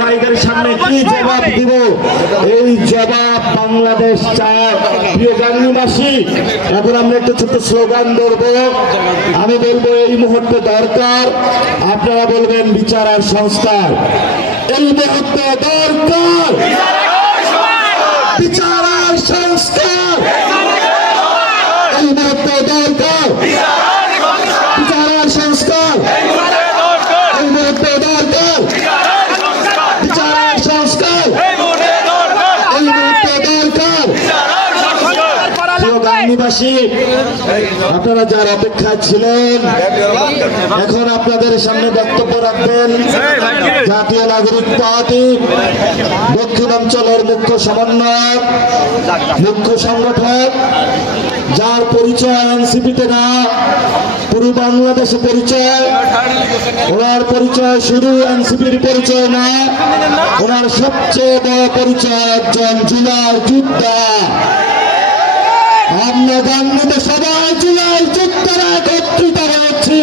ভাইদের সামনে কি জবাব দিব, এই জবাব বাংলাদেশ চায়। প্রিয় গাঙ্গীবাসী, এখন আমরা একটা ছোট্ট স্লোগান ধরবো। আমি বলবো এই মুহূর্তে দরকার, আপনারা বলবেন বিচার আর সংস্কার। এই মুহূর্তে দরকার বিচার আর সংস্কার। এই মুহূর্তে দরকার বিচার আর সংস্কার। এই মুহূর্তে দরকার বিচার আর সংস্কার। এই মুহূর্তে দরকার। গাঙ্গীবাসী, আপনারা যার অপেক্ষায় ছিলেন, এখন আপনাদের সামনে বক্তব্য রাখবেন জাতীয় নাগরিক পার্টি দক্ষিণাঞ্চলের মুখ্য সমন্বয়ক, মুখ্য সংগঠক, যার পরিচয় এনসিপিতে না পুরো বাংলাদেশে পরিচয়। ওনার পরিচয় শুধু এনসিপির পরিচয় না, ওনার সবচেয়ে বড় পরিচয় একজন জুলাই যোদ্ধা। আমরা গাঙ্গীতে সবাই জুলাই যোদ্ধারা একত্রিত হয়েছি।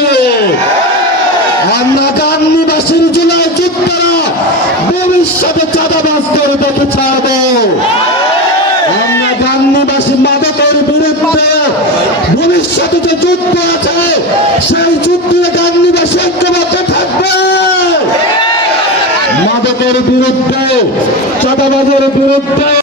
আমরা গাঙ্গীবাসীর জুলাই যোদ্ধারা ভবিষ্যতে চাঁদাবাজদের দেখে ছাড়ব। আমরা গাঙ্গীবাসী মাদকের বিরুদ্ধে ভবিষ্যতে যে যুদ্ধ আছে, সেই যুদ্ধে গাঙ্গীবাসী ঐক্যবদ্ধ থাকবে। মাদকের বিরুদ্ধে, চাঁদাবাজের বিরুদ্ধে।